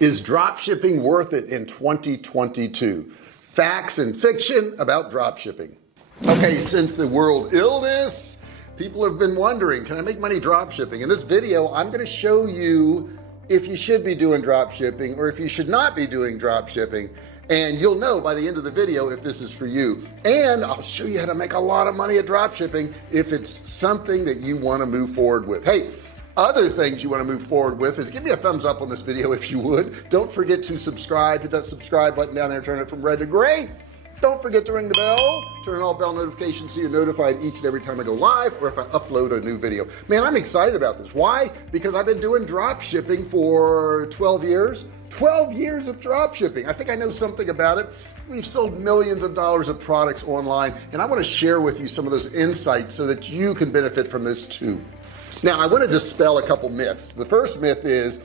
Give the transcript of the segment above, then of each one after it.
Is drop shipping worth it in 2022? Facts and fiction about drop shipping. Okay, since the world illness, people have been wondering, can I make money drop shipping? In this video, I'm going to show you if you should be doing drop shipping or if you should not be doing drop shipping. And you'll know by the end of the video if this is for you. And I'll show you how to make a lot of money at drop shipping if it's something that you want to move forward with. Hey, other things you want to move forward with is give me a thumbs up on this video if you would. Don't forget to subscribe. Hit that subscribe button down there, turn it from red to gray. Don't forget to ring the bell, turn on all bell notifications so you're notified each and every time I go live or if I upload a new video. Man, I'm excited about this. Why? Because I've been doing drop shipping for 12 years. 12 years of drop shipping. I think I know something about it. We've sold millions of dollars of products online, and I want to share with you some of those insights so that you can benefit from this too. Now, I want to dispel a couple myths. The first myth is,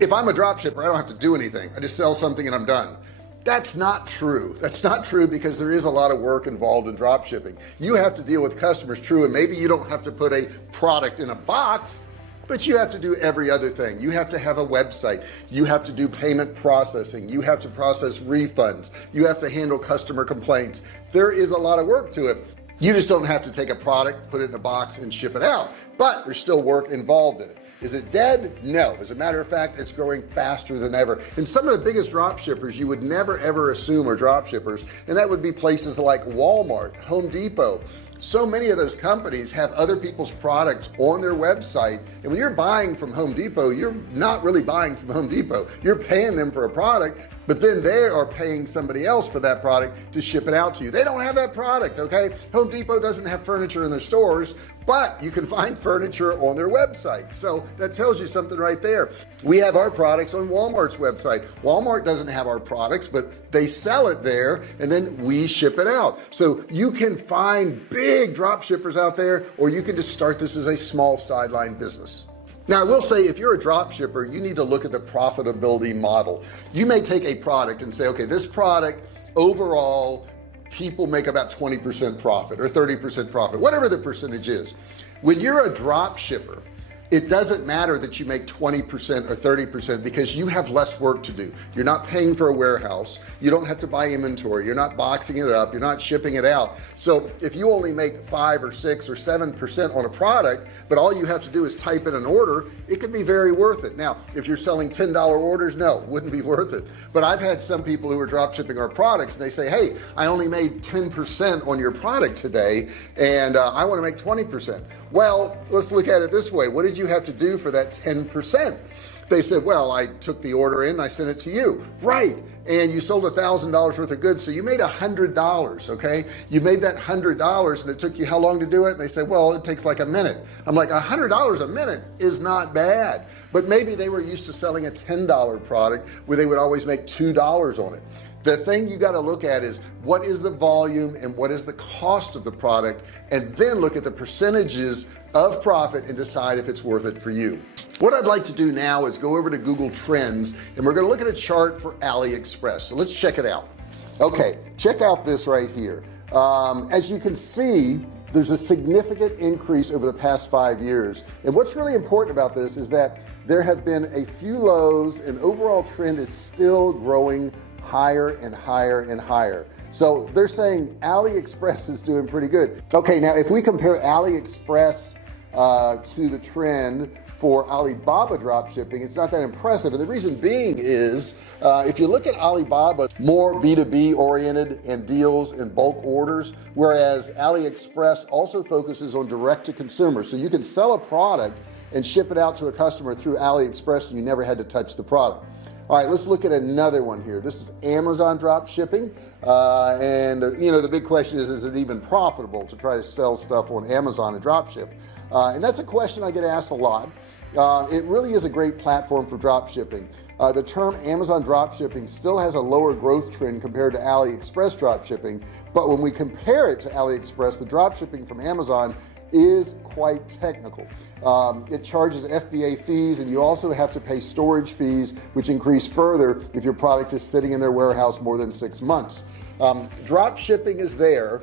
if I'm a drop shipper, I don't have to do anything. I just sell something and I'm done. That's not true. That's not true because there is a lot of work involved in drop shipping. You have to deal with customers, true, and maybe you don't have to put a product in a box, but you have to do every other thing. You have to have a website. You have to do payment processing. You have to process refunds. You have to handle customer complaints. There is a lot of work to it. You just don't have to take a product, put it in a box and ship it out, but there's still work involved in it. Is it dead? No. As a matter of fact, it's growing faster than ever. And some of the biggest drop shippers you would never ever assume are drop shippers, and that would be places like Walmart, Home Depot. So many of those companies have other people's products on their website, and when you're buying from Home Depot, you're not really buying from Home Depot. You're paying them for a product, but then they are paying somebody else for that product to ship it out to you. They don't have that product, okay? Home Depot doesn't have furniture in their stores, but you can find furniture on their website. So that tells you something right there. We have our products on Walmart's website. Walmart doesn't have our products, but they sell it there and then we ship it out. So you can find big drop shippers out there, or you can just start this as a small sideline business. Now, I will say, if you're a drop shipper, you need to look at the profitability model. You may take a product and say, okay, this product overall, people make about 20% profit or 30% profit, whatever the percentage is. When you're a drop shipper, it doesn't matter that you make 20% or 30% because you have less work to do. You're not paying for a warehouse. You don't have to buy inventory. You're not boxing it up. You're not shipping it out. So if you only make 5 or 6 or 7% on a product, but all you have to do is type in an order, it could be very worth it. Now, if you're selling $10 orders, no, wouldn't be worth it. But I've had some people who are drop shipping our products and they say, hey, I only made 10% on your product today and I want to make 20%. Well, let's look at it this way. What did you have to do for that 10%? They said, well, I took the order in, I sent it to you. Right. And you sold $1,000 worth of goods. So you made $100. Okay. You made that $100 and it took you how long to do it? And they said, well, it takes like a minute. I'm like, $100 a minute is not bad, but maybe they were used to selling a $10 product where they would always make $2 on it. The thing you got to look at is what is the volume and what is the cost of the product, and then look at the percentages of profit and decide if it's worth it for you. What I'd like to do now is go over to Google Trends and we're going to look at a chart for AliExpress. So let's check it out. Okay, check out this right here. As you can see, there's a significant increase over the past 5 years. And what's really important about this is that there have been a few lows and overall trend is still growing higher and higher and higher. So they're saying AliExpress is doing pretty good. Okay, now if we compare AliExpress to the trend for Alibaba drop shipping, it's not that impressive. And the reason being is if you look at Alibaba, more B2B oriented and deals in bulk orders, whereas AliExpress also focuses on direct to consumer. So you can sell a product and ship it out to a customer through AliExpress and you never had to touch the product. All right, let's look at another one here. This is Amazon drop shipping. And you know, the big question is it even profitable to try to sell stuff on Amazon and drop ship? And that's a question I get asked a lot. It really is a great platform for drop shipping. The term Amazon drop shipping still has a lower growth trend compared to AliExpress drop shipping. But when we compare it to AliExpress, the drop shipping from Amazon is quite technical. It charges FBA fees, and you also have to pay storage fees, which increase further if your product is sitting in their warehouse more than 6 months. Drop shipping is there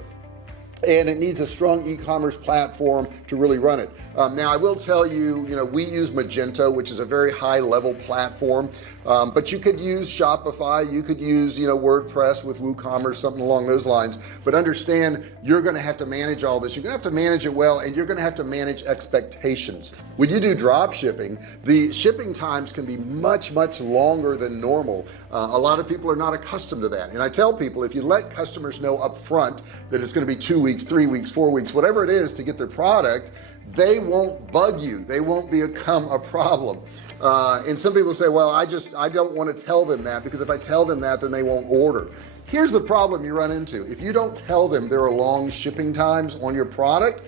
and it needs a strong e-commerce platform to really run it. Now I will tell you, we use Magento, which is a very high level platform, but you could use Shopify, you could use WordPress with WooCommerce, something along those lines. But understand, you're going to have to manage all this. You're going to have to manage it well, and you're going to have to manage expectations. When you do drop shipping, the shipping times can be much longer than normal. A lot of people are not accustomed to that, and I tell people, if you let customers know up front that it's going to be 2 weeks, 3 weeks, 4 weeks, whatever it is to get their product, they won't bug you. They won't become a problem. And some people say, well, I don't want to tell them that, because if I tell them that, then they won't order. Here's the problem you run into. If you don't tell them there are long shipping times on your product,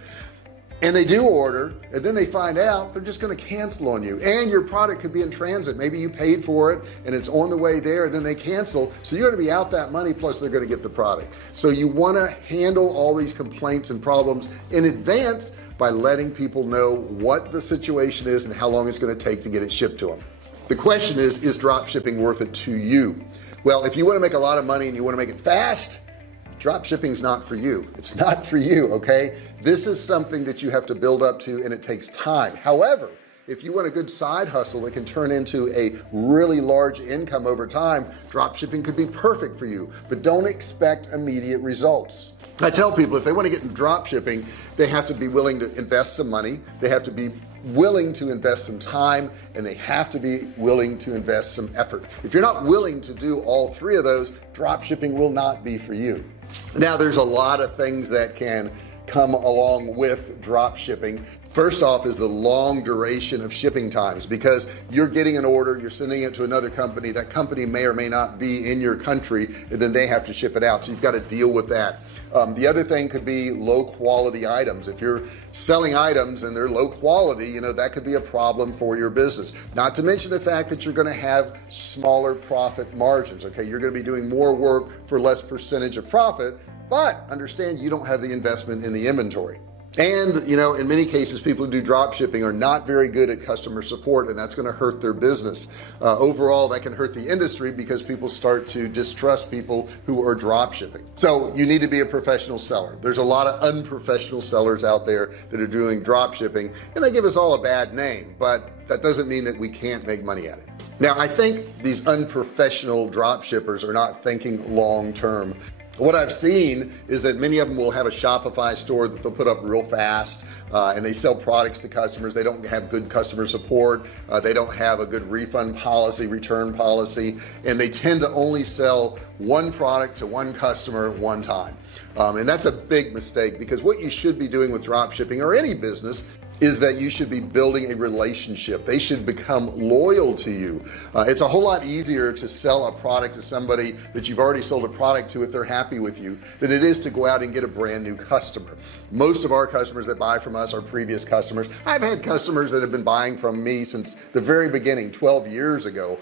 and they do order, and then they find out, they're just going to cancel on you, and your product could be in transit. Maybe you paid for it and it's on the way there, and then they cancel, so you're going to be out that money, plus they're going to get the product. So you want to handle all these complaints and problems in advance by letting people know what the situation is and how long it's going to take to get it shipped to them. The question is drop shipping worth it to you? Well, if you want to make a lot of money and you want to make it fast, drop shipping is not for you. It's not for you. Okay, this is something that you have to build up to, and it takes time. However, if you want a good side hustle that can turn into a really large income over time, drop shipping could be perfect for you, but don't expect immediate results. I tell people, if they want to get into drop shipping, they have to be willing to invest some money, they have to be willing to invest some time, and they have to be willing to invest some effort. If you're not willing to do all three of those, drop shipping will not be for you. Now, there's a lot of things that can come along with drop shipping. First off is the long duration of shipping times, because you're getting an order, you're sending it to another company, that company may or may not be in your country, and then they have to ship it out, so you've got to deal with that. The other thing could be low quality items. If you're selling items and they're low quality, that could be a problem for your business. Not to mention the fact that you're going to have smaller profit margins. Okay, you're going to be doing more work for less percentage of profit, but understand you don't have the investment in the inventory. And in many cases, people who do drop shipping are not very good at customer support, and that's going to hurt their business. Overall, that can hurt the industry, because people start to distrust people who are drop shipping. So you need to be a professional seller. There's a lot of unprofessional sellers out there that are doing drop shipping, and they give us all a bad name, but that doesn't mean that we can't make money at it. Now, I think these unprofessional drop shippers are not thinking long term. What I've seen is that many of them will have a Shopify store that they'll put up real fast, and they sell products to customers. They don't have good customer support. They don't have a good refund policy, return policy, and they tend to only sell one product to one customer one time. And that's a big mistake, because what you should be doing with drop shipping or any business is that you should be building a relationship. They should become loyal to you. It's a whole lot easier to sell a product to somebody that you've already sold a product to if they're happy with you, than it is to go out and get a brand new customer. Most of our customers that buy from us are previous customers. I've had customers that have been buying from me since the very beginning, 12 years ago.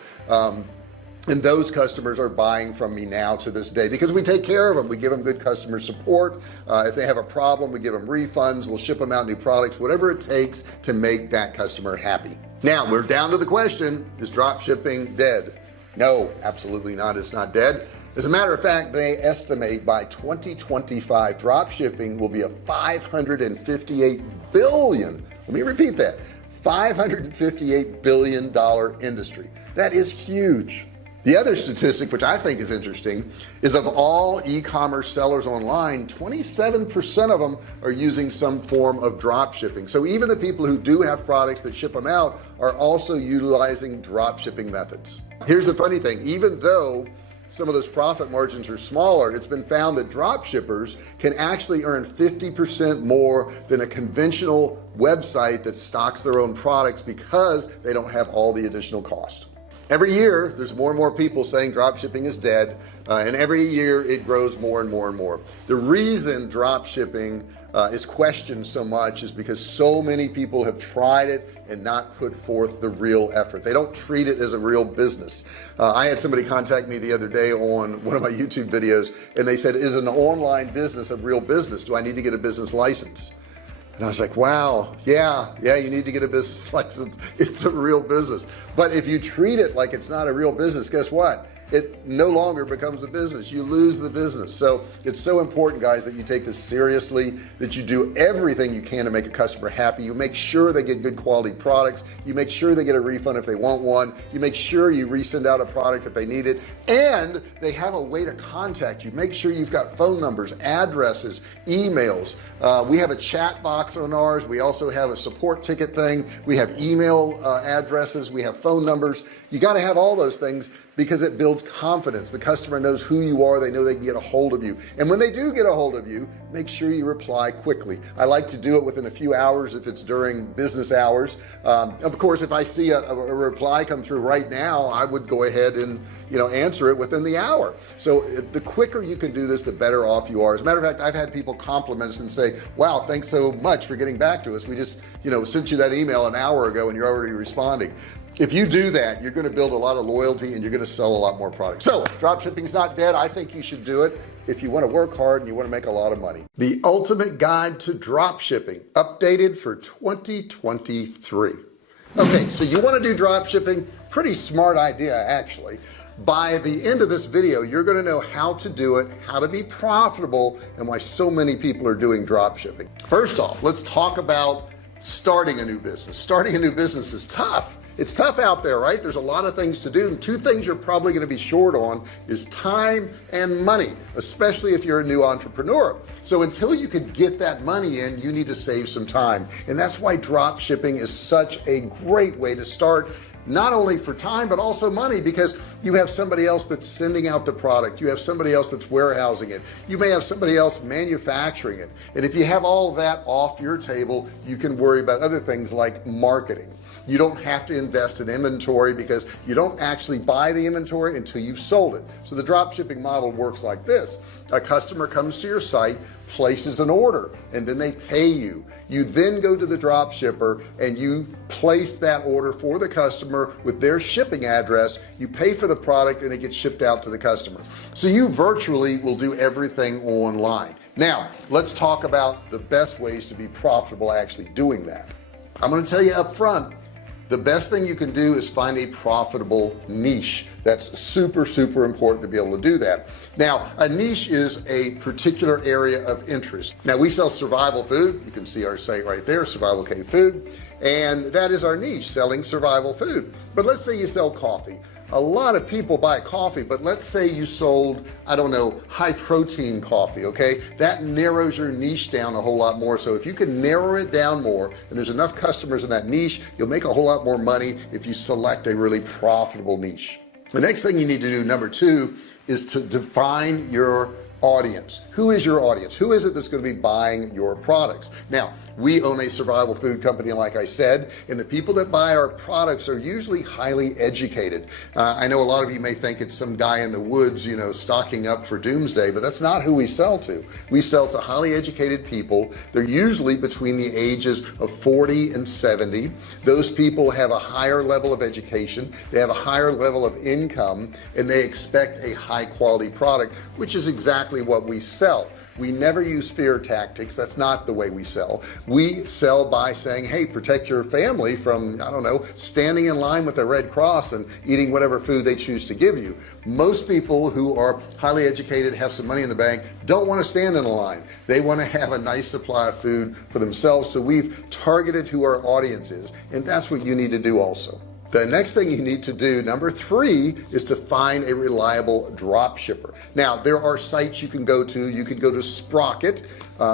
And those customers are buying from me now to this day, because we take care of them. We give them good customer support. If they have a problem, we give them refunds. We'll ship them out new products, whatever it takes to make that customer happy. Now we're down to the question, is drop shipping dead? No, absolutely not. It's not dead. As a matter of fact, they estimate by 2025, drop shipping will be a $558 billion. Let me repeat that. $558 billion industry. That is huge. The other statistic, which I think is interesting, is of all e-commerce sellers online, 27% of them are using some form of drop shipping. So even the people who do have products that ship them out are also utilizing drop shipping methods. Here's the funny thing, even though some of those profit margins are smaller, it's been found that drop shippers can actually earn 50% more than a conventional website that stocks their own products, because they don't have all the additional cost. Every year there's more and more people saying drop shipping is dead, and every year it grows more and more and more. The reason drop shipping is questioned so much is because so many people have tried it and not put forth the real effort. They don't treat it as a real business. I had somebody contact me the other day on one of my YouTube videos, and they said, is an online business a real business? Do I need to get a business license? And I was like, wow, yeah, you need to get a business license. It's a real business. But if you treat it like it's not a real business, guess what? it no longer becomes a business. You lose the business. So it's so important, guys, that you take this seriously, that you do everything you can to make a customer happy. You make sure they get good quality products. You make sure they get a refund if they want one. You make sure you resend out a product if they need it, and they have a way to contact you. Make sure you've got phone numbers, addresses, emails. We have a chat box on ours. We also have a support ticket thing. We have email addresses. We have phone numbers. You got to have all those things because it builds confidence. The customer knows who you are. They know they can get a hold of you. And when they do get a hold of you, make sure you reply quickly. I like to do it within a few hours if it's during business hours. Of course, if I see a reply come through right now, I would go ahead and answer it within the hour. So the quicker you can do this, the better off you are. As a matter of fact, I've had people compliment us and say, wow, thanks so much for getting back to us. We just sent you that email an hour ago and you're already responding. If you do that, you're going to build a lot of loyalty and you're going to sell a lot more products. So dropshipping is not dead. I think you should do it if you want to work hard and you want to make a lot of money. The ultimate guide to dropshipping, updated for 2023. Okay, so you want to do dropshipping? Pretty smart idea, actually. By the end of this video, you're going to know how to do it, how to be profitable, and why so many people are doing dropshipping. First off, let's talk about starting a new business. Starting a new business is tough. It's tough out there, right? There's a lot of things to do, and two things you're probably going to be short on is time and money, especially if you're a new entrepreneur. So until you can get that money in, you need to save some time. And that's why drop shipping is such a great way to start, not only for time, but also money, because you have somebody else that's sending out the product. You have somebody else that's warehousing it. You may have somebody else manufacturing it. And if you have all that off your table, you can worry about other things like marketing. You don't have to invest in inventory because you don't actually buy the inventory until you've sold it. So the drop shipping model works like this. A customer comes to your site, places an order, and then they pay you. You then go to the drop shipper and you place that order for the customer with their shipping address. You pay for the product and it gets shipped out to the customer. So you virtually will do everything online. Now, let's talk about the best ways to be profitable actually doing that. I'm going to tell you up front, the best thing you can do is find a profitable niche. That's super important to be able to do that. Now, a niche is a particular area of interest. Now, we sell survival food. You can see our site right there, Survival K Food, and that is our niche, selling survival food. But let's say you sell coffee. A lot of people buy coffee, but let's say you sold, I don't know, high protein coffee, okay? That narrows your niche down a whole lot more. So if you can narrow it down more and there's enough customers in that niche, you'll make a whole lot more money if you select a really profitable niche. The next thing you need to do, number two, is to define your audience. Who is your audience? Who is it that's going to be buying your products? Now, we own a survival food company, like I said, and the people that buy our products are usually highly educated. I know a lot of you may think it's some guy in the woods, stocking up for doomsday, but that's not who we sell to. We sell to highly educated people. They're usually between the ages of 40 and 70. Those people have a higher level of education, they have a higher level of income, and they expect a high quality product, which is exactly what we sell. We never use fear tactics. That's not the way we sell. We sell by saying, hey, protect your family from, I don't know, standing in line with the Red Cross and eating whatever food they choose to give you. Most people who are highly educated, have some money in the bank, don't want to stand in a line. They want to have a nice supply of food for themselves. So we've targeted who our audience is, and that's what you need to do also. The next thing you need to do, number three, is to find a reliable drop shipper. Now, there are sites you can go to. You can go to Sprocket.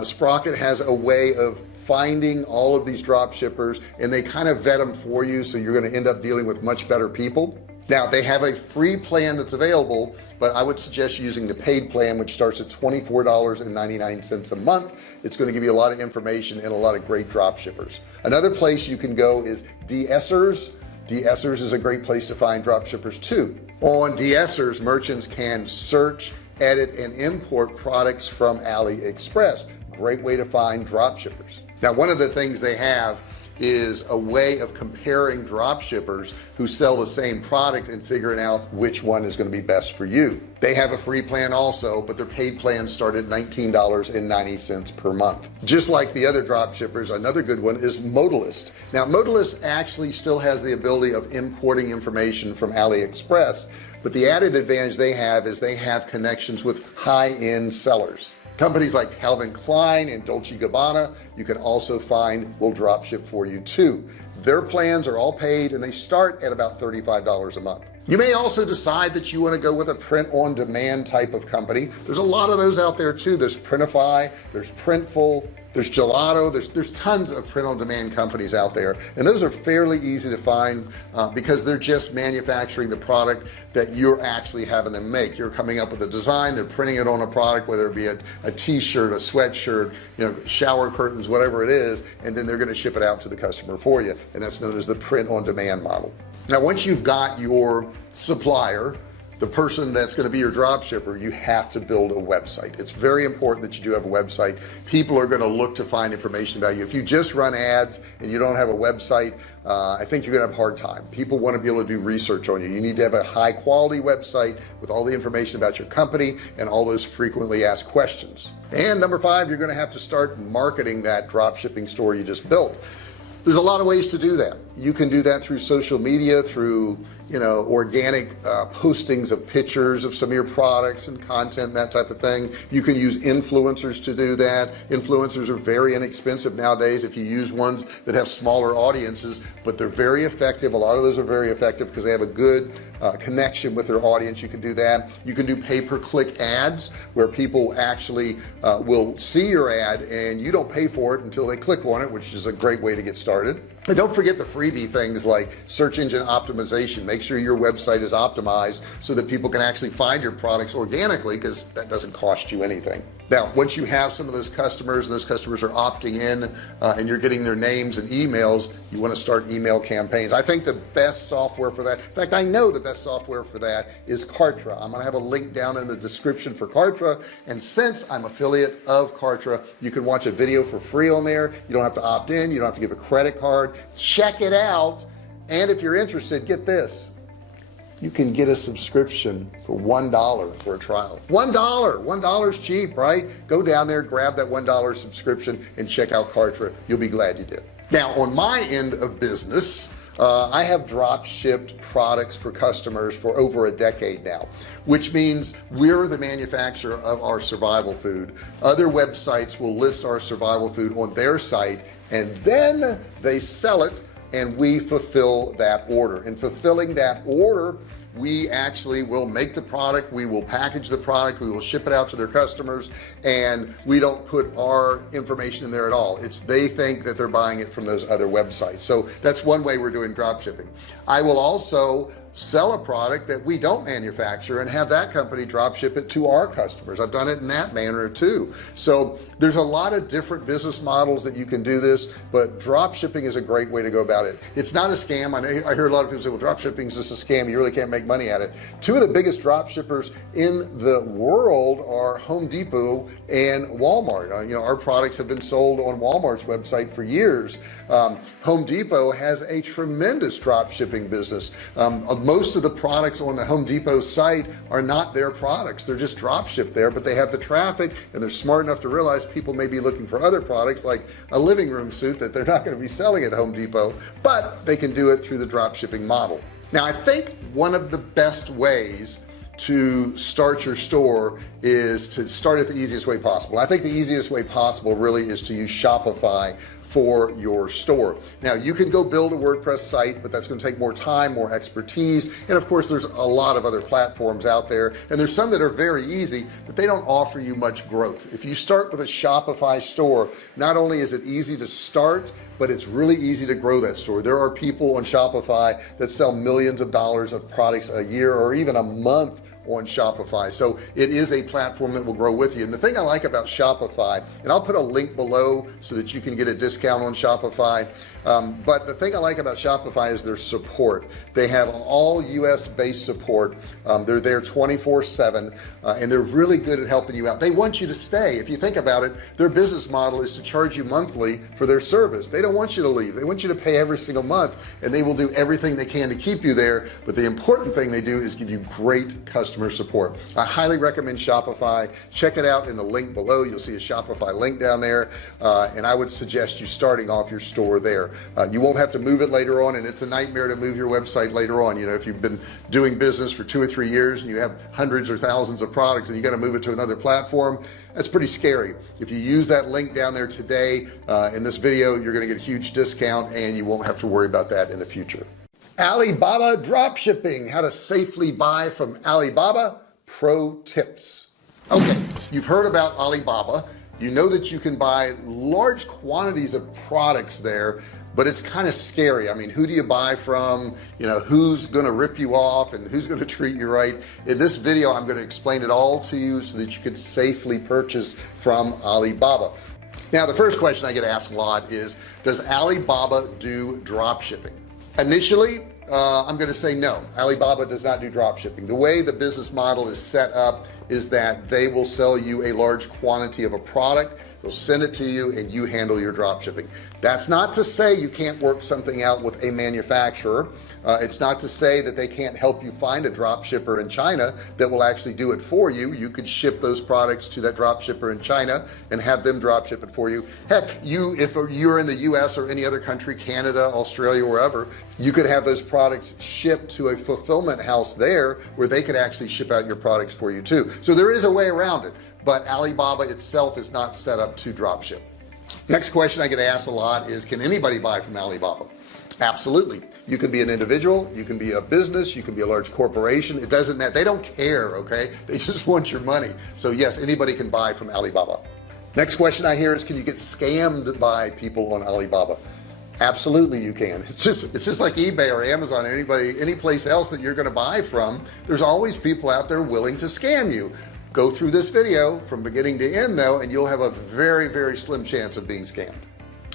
Sprocket has a way of finding all of these drop shippers, and they kind of vet them for you, so you're going to end up dealing with much better people. Now, they have a free plan that's available, but I would suggest using the paid plan, which starts at $24.99 a month. It's going to give you a lot of information and a lot of great drop shippers. Another place you can go is De-essers. De-essers is a great place to find drop shippers too. On De-essers, merchants can search, edit, and import products from AliExpress. Great way to find drop shippers. Now, one of the things they have is a way of comparing drop shippers who sell the same product and figuring out which one is going to be best for you. They have a free plan also, but their paid plans start at $19.90 per month. Just like the other drop shippers, another good one is Modalist. Now Modalist actually still has the ability of importing information from AliExpress, but the added advantage they have is they have connections with high-end sellers. Companies like Calvin Klein and Dolce & Gabbana you can also find will drop ship for you too. Their plans are all paid and they start at about $35 a month. You may also decide that you want to go with a print-on-demand type of company. There's a lot of those out there too. There's Printify, there's Printful, there's Gelato, there's tons of print-on-demand companies out there, and those are fairly easy to find because they're just manufacturing the product that you're actually having them make. You're coming up with a design, they're printing it on a product, whether it be a t-shirt, a sweatshirt, shower curtains, whatever it is, and then they're going to ship it out to the customer for you, and that's known as the print-on-demand model. Now once you've got your supplier, the person that's going to be your drop shipper, you have to build a website. It's very important that you do have a website. People are going to look to find information about you. If you just run ads and you don't have a website, I think you're gonna have a hard time. People want to be able to do research on you. You need to have a high quality website with all the information about your company and all those frequently asked questions. And number 5, you're going to have to start marketing that drop shipping store you just built. There's a lot of ways to do that. You can do that through social media, through organic postings of pictures of some of your products and content, that type of thing. You can use influencers to do that. Influencers are very inexpensive nowadays if you use ones that have smaller audiences, but they're very effective. A lot of those are very effective because they have a good connection with their audience. You can do that. You can do pay-per-click ads where people actually will see your ad and you don't pay for it until they click on it, which is a great way to get started. And don't forget the freebie things like search engine optimization. Make sure your website is optimized so that people can actually find your products organically, because that doesn't cost you anything. Now once you have some of those customers and those customers are opting in and you're getting their names and emails, you want to start email campaigns. I think the best software for that, in fact I know the best software for that is Kartra. I'm going to have a link down in the description for Kartra, and since I'm affiliate of Kartra, you can watch a video for free on there. You don't have to opt in, you don't have to give a credit card. Check it out, and if you're interested, get this, you can get a subscription for $1 for a trial. $1 is cheap, right? Go down there, grab that $1 subscription and check out Kartra. You'll be glad you did. Now on my end of business, I have drop shipped products for customers for over a decade now, which means we're the manufacturer of our survival food. Other websites will list our survival food on their site and then they sell it and we fulfill that order. In fulfilling that order, we actually will make the product, we will package the product, we will ship it out to their customers, and we don't put our information in there at all. It's they think that they're buying it from those other websites. So that's one way we're doing drop shipping. I will also sell a product that we don't manufacture and have that company drop ship it to our customers. I've done it in that manner too. So there's a lot of different business models that you can do this, but drop shipping is a great way to go about it. It's not a scam. I hear a lot of people say, well, drop shipping is just a scam, you really can't make money at it. Two of the biggest drop shippers in the world are Home Depot and Walmart. Our products have been sold on Walmart's website for years. Home Depot has a tremendous drop shipping business. Most of the products on the Home Depot site are not their products. They're just drop shipped there, but they have the traffic and they're smart enough to realize people may be looking for other products like a living room suit that they're not going to be selling at Home Depot, but they can do it through the drop shipping model. Now I think one of the best ways to start your store is to start it the easiest way possible. I think the easiest way possible really is to use Shopify for your store. Now you can go build a WordPress site, but that's going to take more time, more expertise, and of course there's a lot of other platforms out there, and there's some that are very easy, but they don't offer you much growth. If you start with a Shopify store, not only is it easy to start, but it's really easy to grow that store. There are people on Shopify that sell millions of dollars of products a year or even a month on Shopify. So it is a platform that will grow with you. And the thing I like about Shopify, and I'll put a link below so that you can get a discount on Shopify. But the thing I like about Shopify is their support. They have all US based support. They're there 24/7 and they're really good at helping you out. They want you to stay. If you think about it, their business model is to charge you monthly for their service. They don't want you to leave. They want you to pay every single month, and they will do everything they can to keep you there. But the important thing they do is give you great customer support. I highly recommend Shopify. Check it out in the link below. You'll see a Shopify link down there, and I would suggest you starting off your store there. You won't have to move it later on, and it's a nightmare to move your website later on. You know, if you've been doing business for 2 or 3 years and you have hundreds or thousands of products and you got to move it to another platform, that's pretty scary. If you use that link down there today in this video, you're going to get a huge discount and you won't have to worry about that in the future. Alibaba dropshipping, how to safely buy from Alibaba, pro tips. Okay, you've heard about Alibaba. You know that you can buy large quantities of products there, but it's kind of scary. I mean, who do you buy from? You know, who's going to rip you off and who's going to treat you right? In this video, I'm going to explain it all to you so that you can safely purchase from Alibaba. Now, the first question I get asked a lot is, does Alibaba do drop shipping? Initially, I'm going to say no. Alibaba does not do drop shipping. The way the business model is set up is that they will sell you a large quantity of a product, they'll send it to you, and you handle your drop shipping. That's not to say you can't work something out with a manufacturer. It's not to say that they can't help you find a drop shipper in China that will actually do it for you. You could ship those products to that drop shipper in China and have them drop ship it for you. Heck, if you're in the US or any other country, Canada, Australia, wherever, you could have those products shipped to a fulfillment house there where they could actually ship out your products for you too. So there is a way around it, but Alibaba itself is not set up to drop ship. Next question I get asked a lot is, can anybody buy from Alibaba? Absolutely. You can be an individual, you can be a business, you can be a large corporation. It doesn't matter. They don't care. Okay, they just want your money. So yes, anybody can buy from Alibaba. Next question I hear is, can you get scammed by people on Alibaba? Absolutely you can. It's just like eBay or Amazon or any place else that you're going to buy from. There's always people out there willing to scam you. Go through this video from beginning to end though, and you'll have a very, very slim chance of being scammed.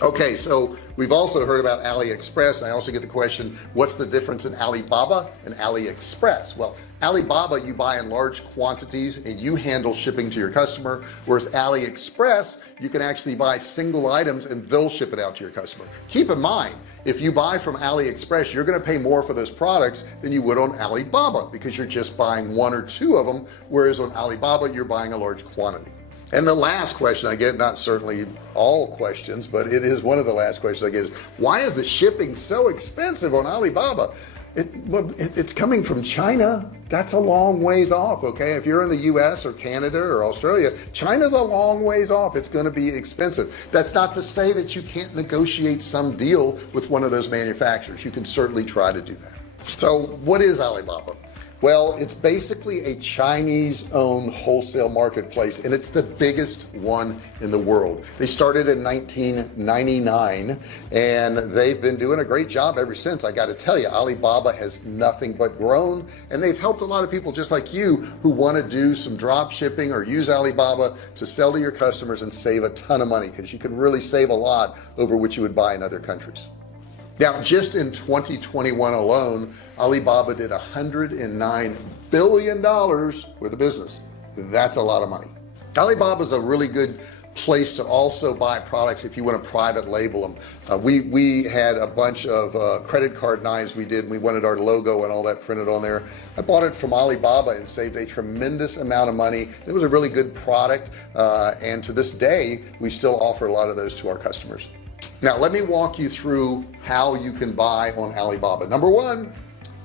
Okay, so we've also heard about AliExpress. I also get the question, what's the difference in Alibaba and AliExpress? Well, Alibaba, you buy in large quantities and you handle shipping to your customer, whereas AliExpress, you can actually buy single items and they'll ship it out to your customer. Keep in mind, if you buy from AliExpress, you're going to pay more for those products than you would on Alibaba because you're just buying 1 or 2 of them, whereas on Alibaba, you're buying a large quantity. And the last question I get, not certainly all questions, but it is one of the last questions I get, is why is the shipping so expensive on Alibaba? It's coming from China. That's a long ways off. Okay, if you're in the US or Canada or Australia, China's a long ways off. It's going to be expensive. That's not to say that you can't negotiate some deal with one of those manufacturers. You can certainly try to do that. So what is Alibaba? Well, it's basically a Chinese-owned wholesale marketplace, and it's the biggest one in the world. They started in 1999, and they've been doing a great job ever since. I got to tell you, Alibaba has nothing but grown, and they've helped a lot of people just like you who want to do some drop shipping or use Alibaba to sell to your customers and save a ton of money, because you can really save a lot over what you would buy in other countries. Now, just in 2021 alone, Alibaba did $109 billion worth of business. That's a lot of money. Alibaba is a really good place to also buy products if you want to private label them. We had a bunch of credit card knives we did, and we wanted our logo and all that printed on there. I bought it from Alibaba and saved a tremendous amount of money. It was a really good product, and to this day, we still offer a lot of those to our customers. Now, let me walk you through how you can buy on Alibaba. Number one,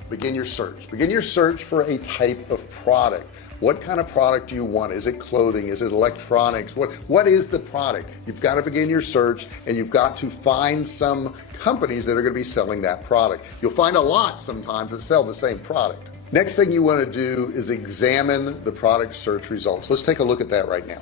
begin your search. Begin your search for a type of product. What kind of product do you want? Is it clothing? Is it electronics? What is the product? You've got to begin your search, and you've got to find some companies that are going to be selling that product. You'll find a lot sometimes that sell the same product. Next thing you want to do is examine the product search results. Let's take a look at that right now.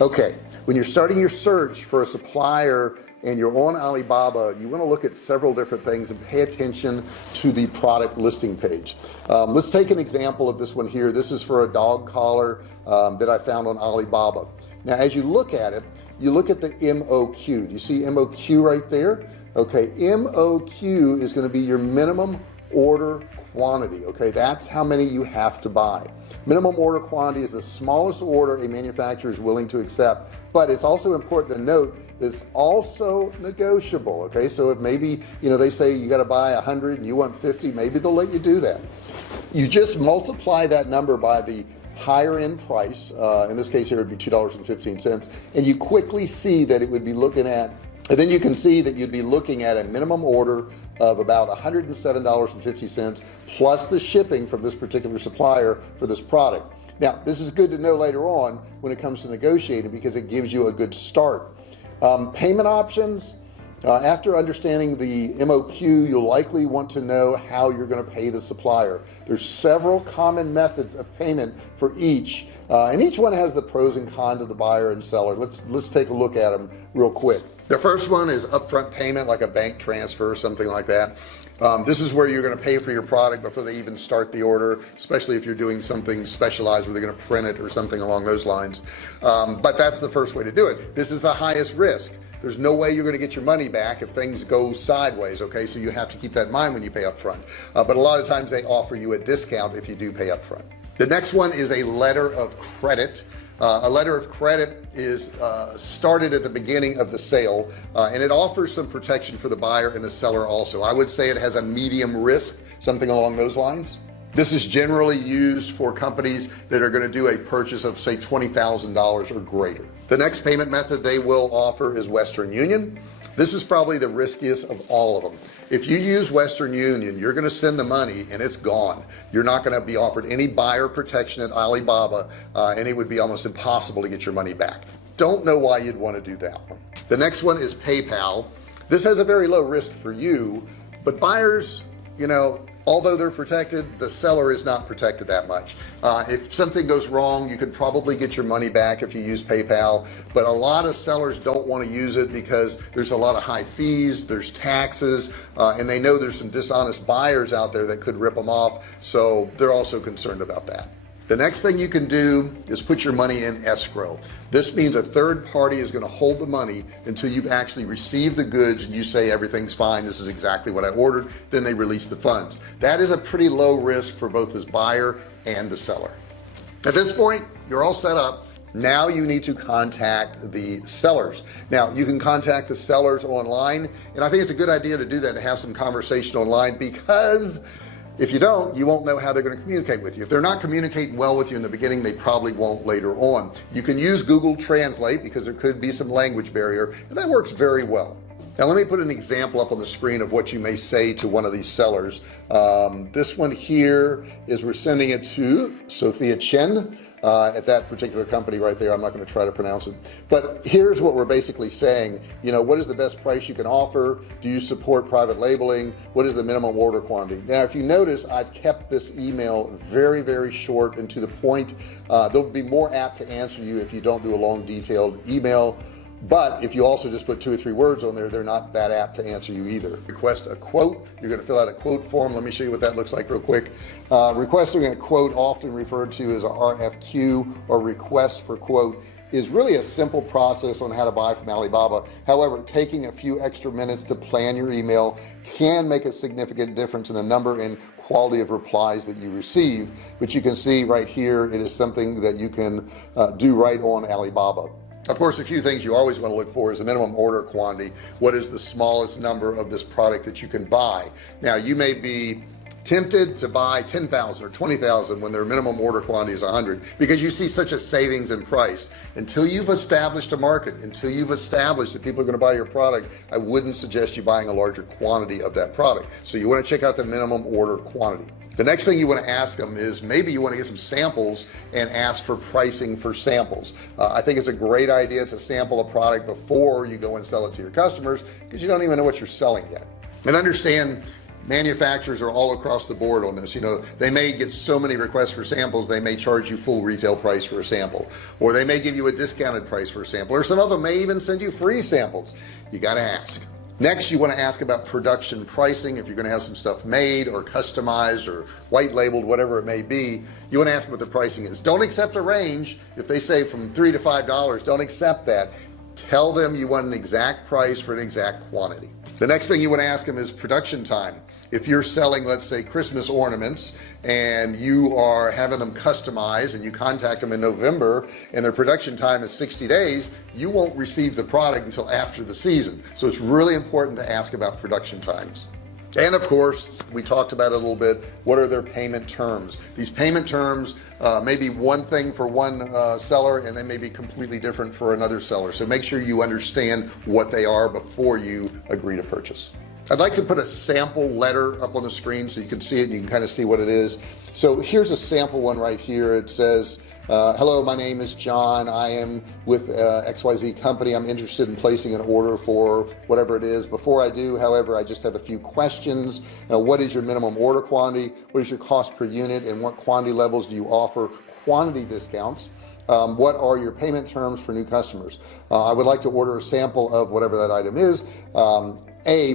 Okay, when you're starting your search for a supplier and you're on Alibaba, you want to look at several different things and pay attention to the product listing page. Let's take an example of this one here. This is for a dog collar that I found on Alibaba. Now, as you look at it, you look at the MOQ. Do you see MOQ right there? Okay, MOQ is going to be your minimum order quantity. Okay, that's how many you have to buy. Minimum order quantity is the smallest order a manufacturer is willing to accept, but it's also important to note that it's also negotiable. Okay, so if maybe they say you got to buy 100 and you want 50, maybe they'll let you do that. You just multiply that number by the higher end price, in this case here it would be $2.15, and you quickly see that it would be looking at, and then you can see that you'd be looking at a minimum order of about $107.50 plus the shipping from this particular supplier for this product. Now this is good to know later on when it comes to negotiating, because it gives you a good start. Payment options, after understanding the MOQ, you'll likely want to know how you're going to pay the supplier. There's several common methods of payment for each, and each one has the pros and cons of the buyer and seller. Let's take a look at them real quick. The first one is upfront payment, like a bank transfer or something like that. This is where you're going to pay for your product before they even start the order, especially if you're doing something specialized where they're going to print it or something along those lines. But that's the first way to do it. This is the highest risk. There's no way you're going to get your money back if things go sideways. Okay, so you have to keep that in mind when you pay up front. But a lot of times they offer you a discount if you do pay up front. The next one is a letter of credit. A letter of credit is started at the beginning of the sale, and it offers some protection for the buyer and the seller also. I would say it has a medium risk, something along those lines. This is generally used for companies that are going to do a purchase of say $20,000 or greater. The next payment method they will offer is Western Union. This is probably the riskiest of all of them. If you use Western Union, you're going to send the money and it's gone. You're not going to be offered any buyer protection at Alibaba, and it would be almost impossible to get your money back. Don't know why you'd want to do that one. The next one is PayPal. This has a very low risk for you, but buyers, although they're protected, the seller is not protected that much. If something goes wrong, you could probably get your money back if you use PayPal, but a lot of sellers don't want to use it because there's a lot of high fees, there's taxes, and they know there's some dishonest buyers out there that could rip them off, so they're also concerned about that. The next thing you can do is put your money in escrow. This means a third party is going to hold the money until you've actually received the goods and you say everything's fine, this is exactly what I ordered, then they release the funds. That is a pretty low risk for both the buyer and the seller. At this point, you're all set up. Now you need to contact the sellers. Now you can contact the sellers online, and I think it's a good idea to do that, to have some conversation online, because if you don't, you won't know how they're going to communicate with you. If they're not communicating well with you in the beginning, they probably won't later on. You can use Google Translate because there could be some language barrier, and that works very well. Now let me put an example up on the screen of what you may say to one of these sellers. This one here is, we're sending it to Sophia Chen at that particular company right there. I'm not going to try to pronounce it, but here's what we're basically saying. What is the best price you can offer? Do you support private labeling? What is the minimum order quantity? Now if you notice, I've kept this email very, very short and to the point. They'll be more apt to answer you if you don't do a long detailed email. But if you also just put 2 or 3 words on there, they're not that apt to answer you either. Request a quote. You're going to fill out a quote form. Let me show you what that looks like real quick. Requesting a quote, often referred to as a RFQ or request for quote, is really a simple process on how to buy from Alibaba. However, taking a few extra minutes to plan your email can make a significant difference in the number and quality of replies that you receive. But you can see right here, it is something that you can do right on Alibaba. Of course, a few things you always want to look for is a minimum order quantity. What is the smallest number of this product that you can buy? Now you may be tempted to buy 10,000 or 20,000 when their minimum order quantity is 100, because you see such a savings in price. Until you've established a market, until you've established that people are going to buy your product, I wouldn't suggest you buying a larger quantity of that product. So you want to check out the minimum order quantity. The next thing you want to ask them is, maybe you want to get some samples and ask for pricing for samples. I think it's a great idea to sample a product before you go and sell it to your customers, because you don't even know what you're selling yet. And understand, manufacturers are all across the board on this. They may get so many requests for samples, they may charge you full retail price for a sample, or they may give you a discounted price for a sample, or some of them may even send you free samples. You got to ask. Next, you want to ask about production pricing. If you're going to have some stuff made or customized or white labeled, whatever it may be, you want to ask what the pricing is. Don't accept a range. If they say from $3 to $5, don't accept that. Tell them you want an exact price for an exact quantity. The next thing you want to ask them is production time. If you're selling, let's say, Christmas ornaments and you are having them customized and you contact them in November and their production time is 60 days, you won't receive the product until after the season. So it's really important to ask about production times. And of course, we talked about it a little bit. What are their payment terms? These payment terms may be one thing for one seller and they may be completely different for another seller. So make sure you understand what they are before you agree to purchase. I'd like to put a sample letter up on the screen so you can see it and you can kind of see what it is. So here's a sample one right here. It says, hello, my name is John. I am with XYZ company. I'm interested in placing an order for whatever it is. Before I do, however, I just have a few questions. What is your minimum order quantity? What is your cost per unit? And what quantity levels do you offer quantity discounts? What are your payment terms for new customers? I would like to order a sample of whatever that item is.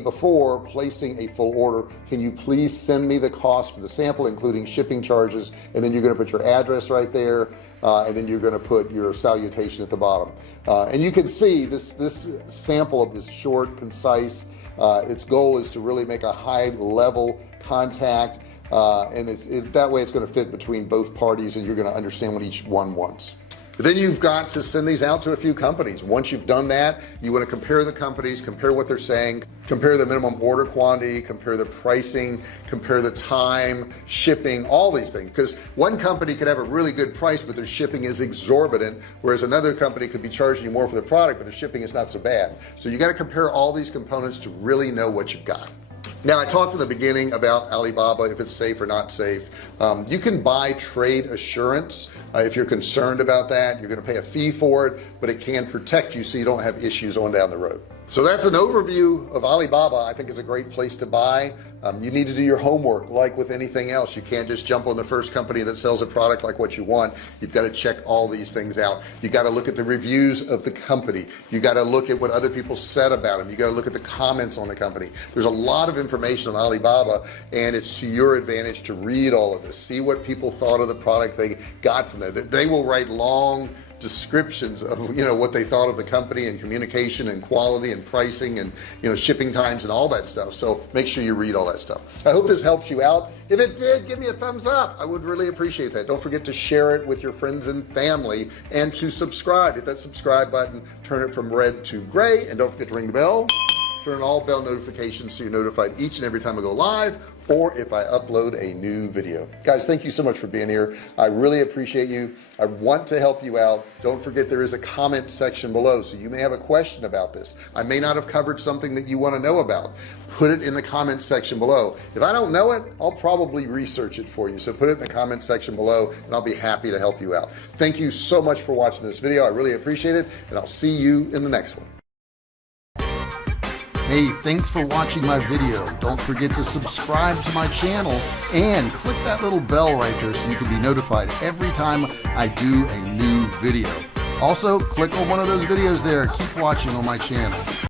Before placing a full order, can you please send me the cost for the sample, including shipping charges? And then you're going to put your address right there, and then you're going to put your salutation at the bottom. And you can see this sample is short, concise. Its goal is to really make a high level contact, and that way it's going to fit between both parties and you're going to understand what each one wants. Then you've got to send these out to a few companies. Once you've done that, you want to compare the companies, compare what they're saying, compare the minimum order quantity, compare the pricing, compare the time, shipping, all these things. Because one company could have a really good price, but their shipping is exorbitant, whereas another company could be charging you more for the product, but their shipping is not so bad. So you got to compare all these components to really know what you've got. Now, I talked in the beginning about Alibaba, if it's safe or not safe. You can buy trade assurance. If you're concerned about that, you're going to pay a fee for it, but it can protect you so you don't have issues on down the road. So that's an overview of Alibaba. I think it's a great place to buy. You need to do your homework like with anything else. You can't just jump on the first company that sells a product like what you want. You've got to check all these things out. You got to look at the reviews of the company. You got to look at what other people said about them. You got to look at the comments on the company. There's a lot of information on Alibaba, and it's to your advantage to read all of this. See what people thought of the product they got from there. They will write long descriptions of what they thought of the company and communication and quality and pricing and shipping times and all that stuff. So make sure you read all that stuff. I hope this helps you out. If it did, give me a thumbs up. I would really appreciate that. Don't forget to share it with your friends and family and to subscribe. Hit that subscribe button, turn it from red to gray, and don't forget to ring the bell. Turn on all bell notifications so you're notified each and every time I go live or if I upload a new video. Guys, thank you so much for being here. I really appreciate you. I want to help you out. Don't forget there is a comment section below, so you may have a question about this. I may not have covered something that you want to know about. Put it in the comment section below. If I don't know it, I'll probably research it for you. So put it in the comment section below and I'll be happy to help you out. Thank you so much for watching this video. I really appreciate it, and I'll see you in the next one. Hey, thanks for watching my video. Don't forget to subscribe to my channel and click that little bell right there so you can be notified every time I do a new video. Also, click on one of those videos there. Keep watching on my channel.